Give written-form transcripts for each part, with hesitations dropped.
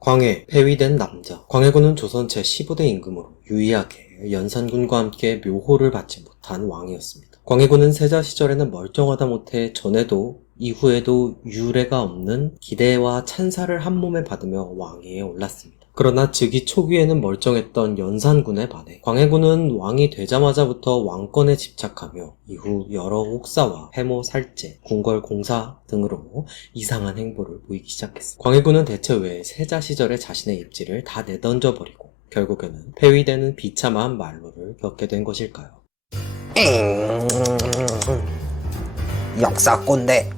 광해, 폐위된 남자. 광해군은 조선 제15대 임금으로 유의하게 연산군과 함께 묘호를 받지 못한 왕이었습니다. 광해군은 세자 시절에는 멀쩡하다 못해 전에도 이후에도 유례가 없는 기대와 찬사를 한몸에 받으며 왕위에 올랐습니다. 그러나 즉위 초기에는 멀쩡했던 연산군에 반해 광해군은 왕이 되자마자부터 왕권에 집착하며 이후 여러 혹사와 해모 살제, 궁궐 공사 등으로 이상한 행보를 보이기 시작했습니다. 광해군은 대체 왜 세자 시절에 자신의 입지를 다 내던져버리고 결국에는 폐위되는 비참한 말로를 겪게 된 것일까요? 역사 꼰대.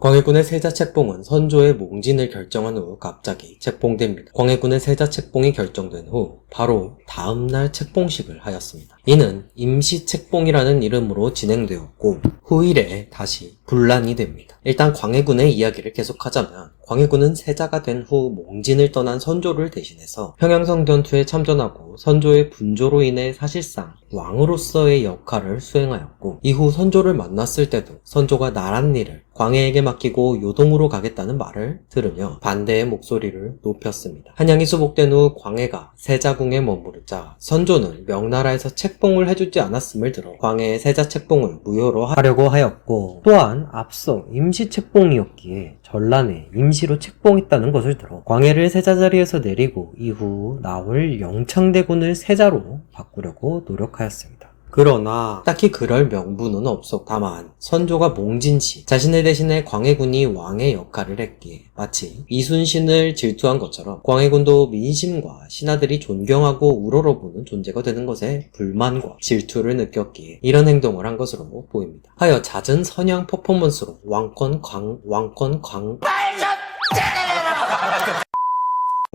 광해군의 세자 책봉은 선조의 몽진을 결정한 후 갑자기 책봉됩니다. 광해군의 세자 책봉이 결정된 후 바로 다음날 책봉식을 하였습니다. 이는 임시 책봉이라는 이름으로 진행되었고 후일에 다시 분란이 됩니다. 일단 광해군의 이야기를 계속하자면 광해군은 세자가 된 후 몽진을 떠난 선조를 대신해서 평양성전투에 참전하고 선조의 분조로 인해 사실상 왕으로서의 역할을 수행하였고 이후 선조를 만났을 때도 선조가 나란 일을 광해에게 맡기고 요동으로 가겠다는 말을 들으며 반대의 목소리를 높였습니다. 한양이 수복된 후 광해가 세자궁에 머무르자 선조는 명나라에서 책봉을 해주지 않았음을 들어 광해의 세자 책봉을 무효로 하려고 하였고 또한 앞서 임시 책봉이었기에 전란에 임시로 책봉했다는 것을 들어 광해를 세자 자리에서 내리고 이후 나올 영창대군을 세자로 바꾸려고 노력하였습니다. 그러나 딱히 그럴 명분은 없었고 다만 선조가 몽진시 자신을 대신해 광해군이 왕의 역할을 했기에 마치 이순신을 질투한 것처럼 광해군도 민심과 신하들이 존경하고 우러러보는 존재가 되는 것에 불만과 질투를 느꼈기에 이런 행동을 한 것으로 보입니다. 하여 잦은 선양 퍼포먼스로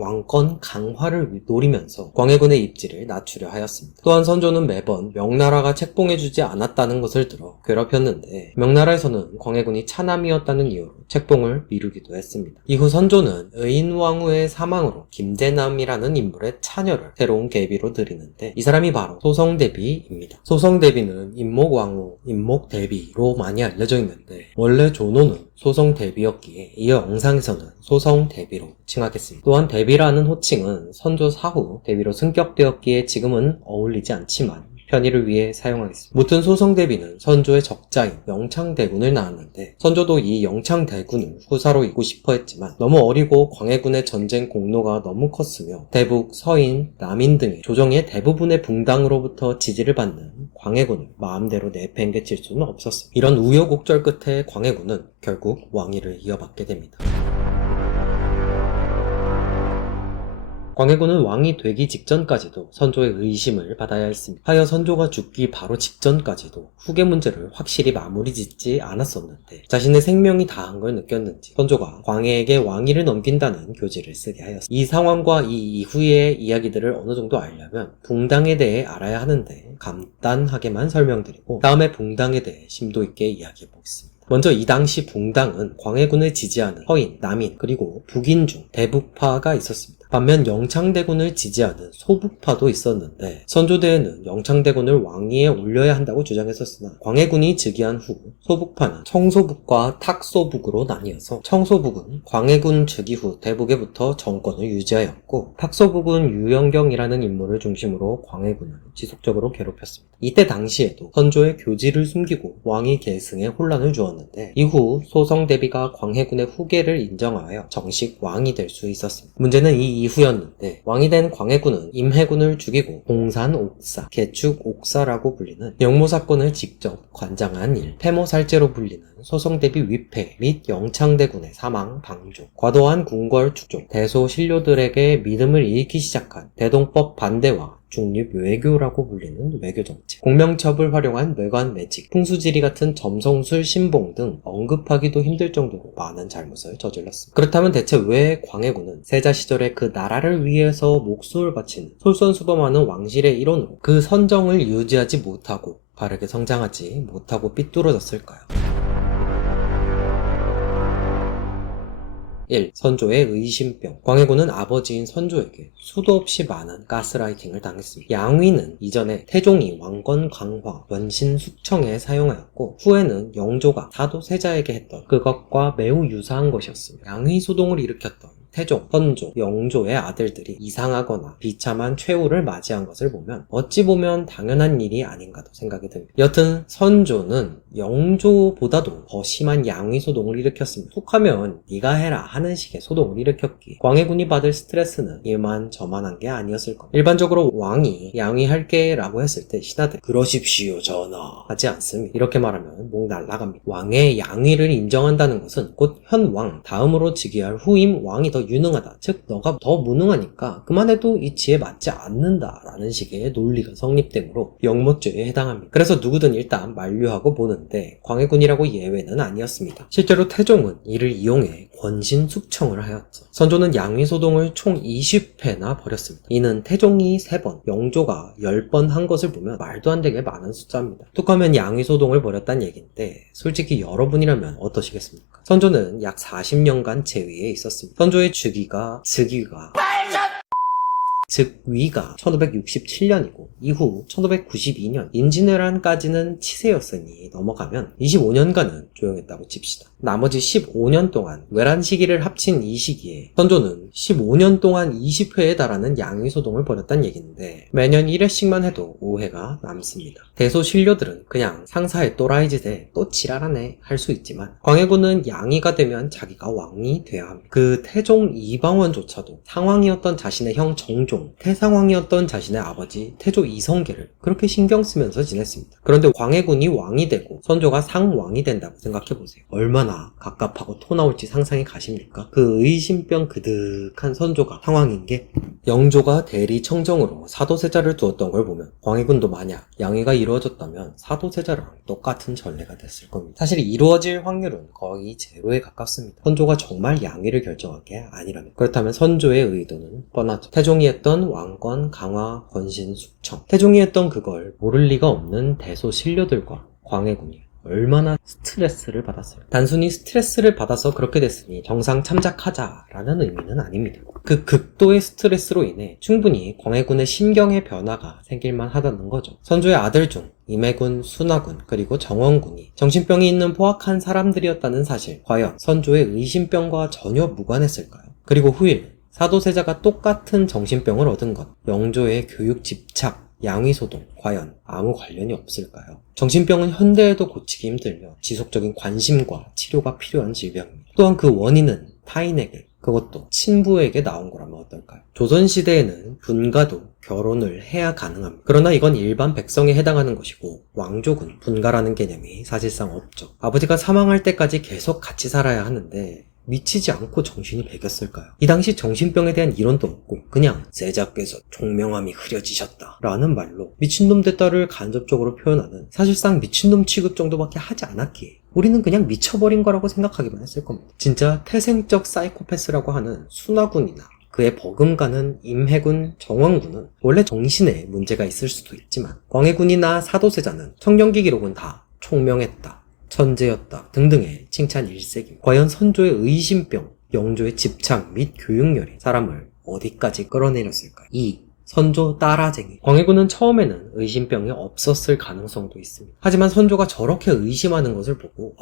왕권 강화를 노리면서 광해군의 입지를 낮추려 하였습니다. 또한 선조는 매번 명나라가 책봉해주지 않았다는 것을 들어 괴롭혔는데 명나라에서는 광해군이 차남이었다는 이유로 책봉을 미루기도 했습니다. 이후 선조는 의인왕후의 사망으로 김대남이라는 인물의 차녀를 새로운 계비로 들이는데 이 사람이 바로 소성대비입니다. 소성대비는 임목왕후, 임목대비로 많이 알려져 있는데 원래 조노는 소성대비였기에 이 영상에서는 소성대비로 칭하겠습니다. 또한 대비라는 호칭은 선조 사후 대비로 승격되었기에 지금은 어울리지 않지만 편의를 위해 사용하겠습니다. 무튼 소성대비는 선조의 적자인 영창대군을 낳았는데 선조도 이 영창대군을 후사로 잇고 싶어 했지만 너무 어리고 광해군의 전쟁 공로가 너무 컸으며 대북, 서인, 남인 등의 조정의 대부분의 붕당으로부터 지지를 받는 광해군을 마음대로 내팽개칠 수는 없었습니다. 이런 우여곡절 끝에 광해군은 결국 왕위를 이어받게 됩니다. 광해군은 왕이 되기 직전까지도 선조의 의심을 받아야 했습니다. 하여 선조가 죽기 바로 직전까지도 후계 문제를 확실히 마무리 짓지 않았었는데 자신의 생명이 다한 걸 느꼈는지 선조가 광해에게 왕위를 넘긴다는 교지를 쓰게 하였습니다. 이 상황과 이 이후의 이야기들을 어느 정도 알려면 붕당에 대해 알아야 하는데 간단하게만 설명드리고 다음에 붕당에 대해 심도 있게 이야기해 보겠습니다. 먼저 이 당시 붕당은 광해군을 지지하는 서인, 남인, 그리고 북인 중 대북파가 있었습니다. 반면 영창대군을 지지하는 소북파도 있었는데 선조대에는 영창대군을 왕위에 올려야 한다고 주장했었으나 광해군이 즉위한 후 소북파는 청소북과 탁소북으로 나뉘어서 청소북은 광해군 즉위 후 대북에 붙어 정권을 유지하였고 탁소북은 유영경이라는 인물을 중심으로 광해군을 지속적으로 괴롭혔습니다. 이때 당시에도 선조의 교지를 숨기고 왕위 계승에 혼란을 주었는데 이후 소성대비가 광해군의 후계를 인정하여 정식 왕이 될 수 있었습니다. 문제는 이 이후였는데 왕이 된 광해군은 임해군을 죽이고 공산옥사, 개축옥사라고 불리는 영모사건을 직접 관장한 일, 폐모살제로 불리는 소성대비 위패 및 영창대군의 사망, 방조, 과도한 궁궐 축조, 대소신료들에게 믿음을 잃기 시작한 대동법 반대와 중립 외교라고 불리는 외교정책, 공명첩을 활용한 외관 매직, 풍수지리 같은 점성술 신봉 등 언급하기도 힘들 정도로 많은 잘못을 저질렀습니다. 그렇다면 대체 왜 광해군은 세자 시절에 그 나라를 위해서 목숨을 바치는 솔선수범하는 왕실의 일원으로 그 선정을 유지하지 못하고 바르게 성장하지 못하고 삐뚤어졌을까요? 1. 선조의 의심병. 광해군은 아버지인 선조에게 수도 없이 많은 가스라이팅을 당했습니다. 양위는 이전에 태종이 왕권 강화, 원신 숙청에 사용하였고 후에는 영조가 사도세자에게 했던 그것과 매우 유사한 것이었습니다. 양위 소동을 일으켰던 태종, 선조, 영조의 아들들이 이상하거나 비참한 최후를 맞이한 것을 보면 어찌 보면 당연한 일이 아닌가도 생각이 듭니다. 여튼 선조는 영조보다도 더 심한 양위 소동을 일으켰습니다. 툭하면 네가 해라 하는 식의 소동을 일으켰기에 광해군이 받을 스트레스는 이만저만한 게 아니었을 겁니다. 일반적으로 왕이 양위할게 라고 했을 때 신하들 그러십시오 전하 하지 않습니다. 이렇게 말하면 목 날라갑니다. 왕의 양위를 인정한다는 것은 곧 현왕 다음으로 즉위할 후임 왕이 더 유능하다. 즉 너가 더 무능하니까 그만해도 이치에 맞지 않는다 라는 식의 논리가 성립되므로 영모죄에 해당합니다. 그래서 누구든 일단 만류하고 보는데 광해군이라고 예외는 아니었습니다. 실제로 태종은 이를 이용해 권신숙청을 하였죠. 선조는 양위소동을 총 20회나 벌였습니다. 이는 태종이 3번, 영조가 10번 한 것을 보면 말도 안 되게 많은 숫자입니다. 툭하면 양위소동을 벌였다는 얘기인데 솔직히 여러분이라면 어떠시겠습니까? 선조는 약 40년간 재위에 있었습니다. 선조의 즉위가 1567년이고 이후 1592년 임진왜란까지는 치세였으니 넘어가면 25년간은 조용했다고 칩시다. 나머지 15년 동안 외란 시기를 합친 이 시기에 선조는 15년 동안 20회에 달하는 양위소동을 벌였다는 얘기인데 매년 1회씩만 해도 5회가 남습니다. 대소신료들은 그냥 상사의 또라이짓에 또 지랄하네 할 수 있지만 광해군은 양위가 되면 자기가 왕이 돼야 합니다. 그 태종 이방원조차도 상왕이었던 자신의 형 정종, 태상왕이었던 자신의 아버지 태조 이성계를 그렇게 신경 쓰면서 지냈습니다. 그런데 광해군이 왕이 되고 선조가 상왕이 된다고 생각해보세요. 얼마나 갑갑하고 토 나올지 상상이 가십니까? 그 의심병 그득한 선조가 상왕인 게 영조가 대리청정으로 사도세자를 두었던 걸 보면 광해군도 만약 양위가 이루어졌다면 사도세자랑 똑같은 전례가 됐을 겁니다. 사실 이루어질 확률은 거의 제로에 가깝습니다. 선조가 정말 양위를 결정한 게 아니라면. 그렇다면 선조의 의도는 뻔하죠. 태종이 했던 왕권 강화 권신 숙청, 태종이 했던 그걸 모를 리가 없는 대소신료들과 광해군이 얼마나 스트레스를 받았어요. 단순히 스트레스를 받아서 그렇게 됐으니 정상 참작하자라는 의미는 아닙니다. 그 극도의 스트레스로 인해 충분히 광해군의 심경의 변화가 생길만 하다는 거죠. 선조의 아들 중 임해군, 순하군, 그리고 정원군이 정신병이 있는 포악한 사람들이었다는 사실, 과연 선조의 의심병과 전혀 무관했을까요? 그리고 후일 사도세자가 똑같은 정신병을 얻은 것, 영조의 교육 집착, 양위소동, 과연 아무 관련이 없을까요? 정신병은 현대에도 고치기 힘들며 지속적인 관심과 치료가 필요한 질병입니다. 또한 그 원인은 타인에게, 그것도 친부에게 나온 거라면 어떨까요? 조선시대에는 분가도 결혼을 해야 가능합니다. 그러나 이건 일반 백성에 해당하는 것이고 왕족은 분가라는 개념이 사실상 없죠. 아버지가 사망할 때까지 계속 같이 살아야 하는데 미치지 않고 정신이 배겼을까요? 이 당시 정신병에 대한 이론도 없고 그냥 세자께서 총명함이 흐려지셨다 라는 말로 미친놈 됐다를 간접적으로 표현하는 사실상 미친놈 취급 정도밖에 하지 않았기에 우리는 그냥 미쳐버린 거라고 생각하기만 했을 겁니다. 진짜 태생적 사이코패스라고 하는 순하군이나 그의 버금가는 임해군, 정원군은 원래 정신에 문제가 있을 수도 있지만 광해군이나 사도세자는 청정기 기록은 다 총명했다, 천재였다 등등의 칭찬 일색입니다. 과연 선조의 의심병, 영조의 집착 및 교육열이 사람을 어디까지 끌어내렸을까요? 2. 선조 따라쟁이. 광해군은 처음에는 의심병이 없었을 가능성도 있습니다. 하지만 선조가 저렇게 의심하는 것을 보고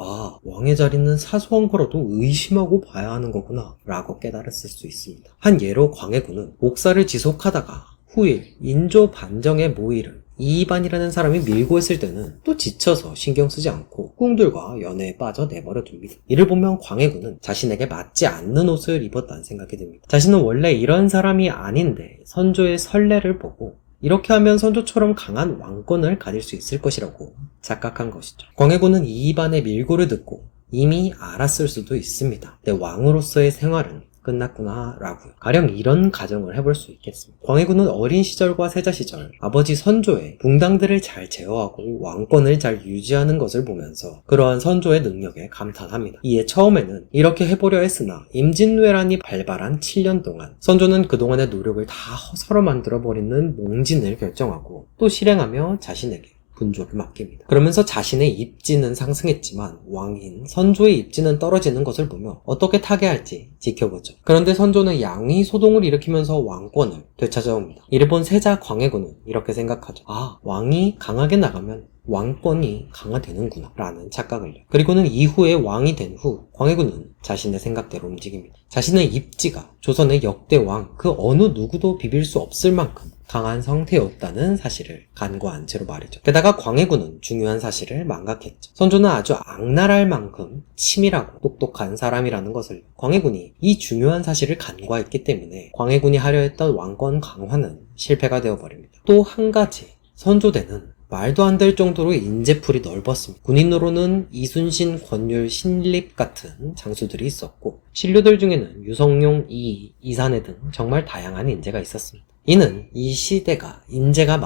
왕의 자리는 사소한 거라도 의심하고 봐야 하는 거구나 라고 깨달았을 수 있습니다. 한 예로 광해군은 목사를 지속하다가 후일 인조 반정의 모의를 이반이라는 사람이 밀고 했을 때는 또 지쳐서 신경 쓰지 않고 꿍들과 연애에 빠져 내버려 둡니다. 이를 보면 광해군은 자신에게 맞지 않는 옷을 입었다는 생각이 듭니다. 자신은 원래 이런 사람이 아닌데 선조의 선례를 보고 이렇게 하면 선조처럼 강한 왕권을 가질 수 있을 것이라고 착각한 것이죠. 광해군은 이반의 밀고를 듣고 이미 알았을 수도 있습니다. 내 왕으로서의 생활은 끝났구나 라고요. 가령 이런 가정을 해볼 수 있겠습니다. 광해군은 어린 시절과 세자 시절 아버지 선조의 붕당들을 잘 제어하고 왕권을 잘 유지하는 것을 보면서 그러한 선조의 능력에 감탄합니다. 이에 처음에는 이렇게 해보려 했으나 임진왜란이 발발한 7년 동안 선조는 그동안의 노력을 다 허사로 만들어버리는 몽진을 결정하고 또 실행하며 자신에게 분조를 맡깁니다. 그러면서 자신의 입지는 상승했지만 왕인 선조의 입지는 떨어지는 것을 보며 어떻게 타개할지 지켜보죠. 그런데 선조는 양위 소동을 일으키면서 왕권을 되찾아옵니다. 이를 본 세자 광해군은 이렇게 생각하죠. 아, 왕이 강하게 나가면 왕권이 강화되는구나 라는 착각을 해요. 그리고는 이후에 왕이 된 후 광해군은 자신의 생각대로 움직입니다. 자신의 입지가 조선의 역대 왕 그 어느 누구도 비빌 수 없을 만큼 강한 상태였다는 사실을 간과한 채로 말이죠. 게다가 광해군은 중요한 사실을 망각했죠. 선조는 아주 악랄할 만큼 치밀하고 똑똑한 사람이라는 것을 광해군이 이 중요한 사실을 간과했기 때문에 광해군이 하려 했던 왕권 강화는 실패가 되어버립니다. 또 한 가지, 선조대는 말도 안 될 정도로 인재풀이 넓었습니다. 군인으로는 이순신, 권율, 신립 같은 장수들이 있었고 신료들 중에는 유성룡, 이산해 등 정말 다양한 인재가 있었습니다. 이는 이 시대가 인재가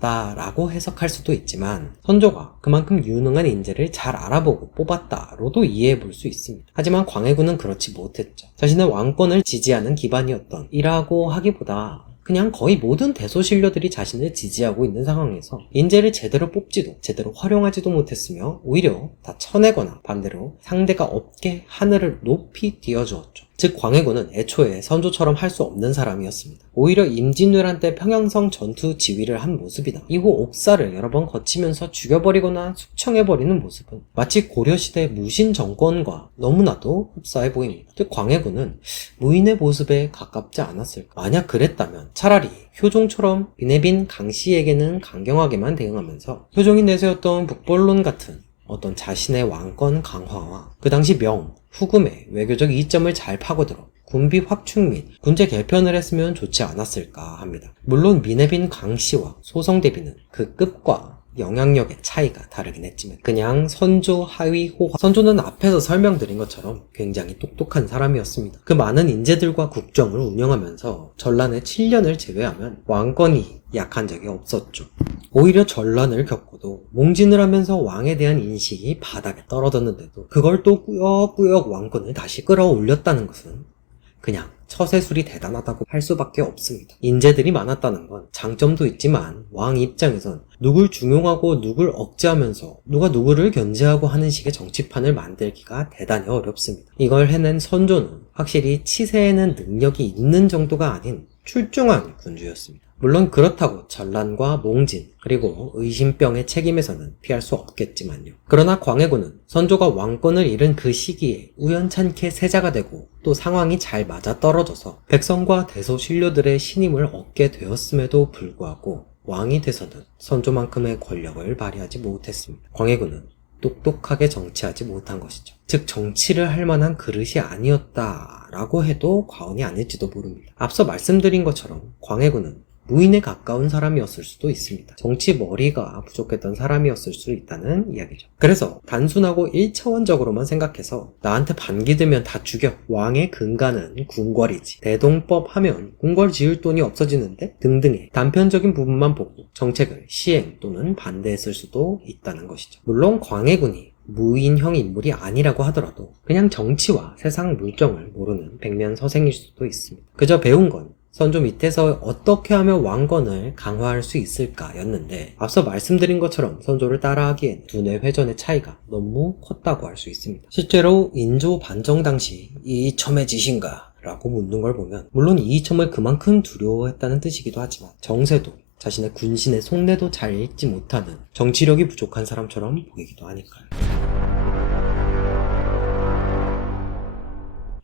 많았다라고 해석할 수도 있지만 선조가 그만큼 유능한 인재를 잘 알아보고 뽑았다로도 이해해 볼 수 있습니다. 하지만 광해군은 그렇지 못했죠. 자신의 왕권을 지지하는 기반이었던 이라고 하기보다 그냥 거의 모든 대소신료들이 자신을 지지하고 있는 상황에서 인재를 제대로 뽑지도 제대로 활용하지도 못했으며 오히려 다 쳐내거나 반대로 상대가 없게 하늘을 높이 띄워주었죠. 즉 광해군은 애초에 선조처럼 할 수 없는 사람이었습니다. 오히려 임진왜란 때 평양성 전투 지휘를 한 모습이나 이후 옥사를 여러 번 거치면서 죽여버리거나 숙청해버리는 모습은 마치 고려시대 무신 정권과 너무나도 흡사해 보입니다. 즉 광해군은 무인의 모습에 가깝지 않았을까. 만약 그랬다면 차라리 효종처럼 비내빈 강씨에게는 강경하게만 대응하면서 효종이 내세웠던 북벌론 같은 어떤 자신의 왕권 강화와 그 당시 명, 후금의 외교적 이점을 잘 파고들어 군비 확충 및 군제 개편을 했으면 좋지 않았을까 합니다. 물론 미내빈 강씨와 소성대비는 그 급과 영향력의 차이가 다르긴 했지만 그냥 선조 하위 호화. 선조는 앞에서 설명드린 것처럼 굉장히 똑똑한 사람이었습니다. 그 많은 인재들과 국정을 운영하면서 전란의 7년을 제외하면 왕권이 약한 적이 없었죠. 오히려 전란을 겪고도 몽진을 하면서 왕에 대한 인식이 바닥에 떨어졌는데도 그걸 또 꾸역꾸역 왕권을 다시 끌어올렸다는 것은 그냥 처세술이 대단하다고 할 수밖에 없습니다. 인재들이 많았다는 건 장점도 있지만 왕 입장에선 누굴 중용하고 누굴 억제하면서 누가 누구를 견제하고 하는 식의 정치판을 만들기가 대단히 어렵습니다. 이걸 해낸 선조는 확실히 치세에는 능력이 있는 정도가 아닌 출중한 군주였습니다. 물론 그렇다고 전란과 몽진 그리고 의심병의 책임에서는 피할 수 없겠지만요. 그러나 광해군은 선조가 왕권을 잃은 그 시기에 우연찮게 세자가 되고 또 상황이 잘 맞아떨어져서 백성과 대소신료들의 신임을 얻게 되었음에도 불구하고 왕이 돼서는 선조만큼의 권력을 발휘하지 못했습니다. 광해군은 똑똑하게 정치하지 못한 것이죠. 즉 정치를 할 만한 그릇이 아니었다라고 해도 과언이 아닐지도 모릅니다. 앞서 말씀드린 것처럼 광해군은 무인에 가까운 사람이었을 수도 있습니다. 정치 머리가 부족했던 사람이었을 수 있다는 이야기죠. 그래서 단순하고 1차원적으로만 생각해서 나한테 반기들면 다 죽여, 왕의 근간은 궁궐이지, 대동법 하면 궁궐 지을 돈이 없어지는데 등등의 단편적인 부분만 보고 정책을 시행 또는 반대했을 수도 있다는 것이죠. 물론 광해군이 무인형 인물이 아니라고 하더라도 그냥 정치와 세상 물정을 모르는 백면서생일 수도 있습니다. 그저 배운 건 선조 밑에서 어떻게 하면 왕권을 강화할 수 있을까 였는데 앞서 말씀드린 것처럼 선조를 따라하기엔 두뇌 회전의 차이가 너무 컸다고 할 수 있습니다. 실제로 인조 반정 당시 이첨의 짓인가? 라고 묻는 걸 보면 물론 이첨을 그만큼 두려워했다는 뜻이기도 하지만 정세도 자신의 군신의 속내도 잘 읽지 못하는 정치력이 부족한 사람처럼 보이기도 하니까요.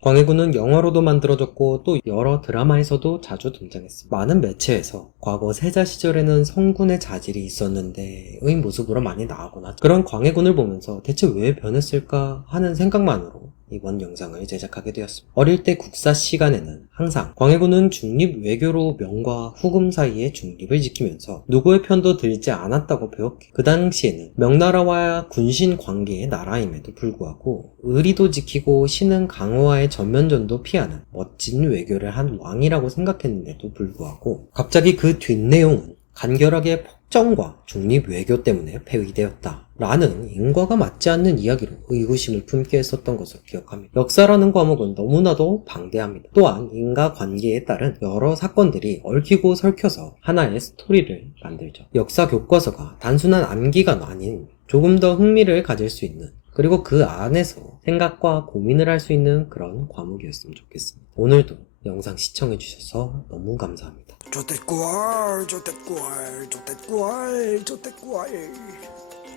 광해군은 영화로도 만들어졌고 또 여러 드라마에서도 자주 등장했습니다. 많은 매체에서 과거 세자 시절에는 성군의 자질이 있었는데 의 모습으로 많이 나오곤 하죠. 그런 광해군을 보면서 대체 왜 변했을까 하는 생각만으로 이번 영상을 제작하게 되었습니다. 어릴 때 국사 시간에는 항상 광해군은 중립 외교로 명과 후금 사이의 중립을 지키면서 누구의 편도 들지 않았다고 배웠기에 그 당시에는 명나라와 군신 관계의 나라임에도 불구하고 의리도 지키고 신흥 강화의 전면전도 피하는 멋진 외교를 한 왕이라고 생각했는데도 불구하고 갑자기 그 뒷내용은 간결하게 특정과 중립 외교 때문에 폐위되었다 라는 인과가 맞지 않는 이야기로 의구심을 품게 했었던 것을 기억합니다. 역사라는 과목은 너무나도 방대합니다. 또한 인과관계에 따른 여러 사건들이 얽히고 설켜서 하나의 스토리를 만들죠. 역사 교과서가 단순한 암기가 아닌 조금 더 흥미를 가질 수 있는, 그리고 그 안에서 생각과 고민을 할 수 있는 그런 과목이었으면 좋겠습니다. 오늘도 영상 시청해주셔서 너무 감사합니다. 조태꿀 조태꿀 조태꿀 조태꿀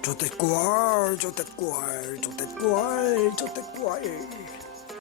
조태꿀 조태꿀 조태꿀 조태꿀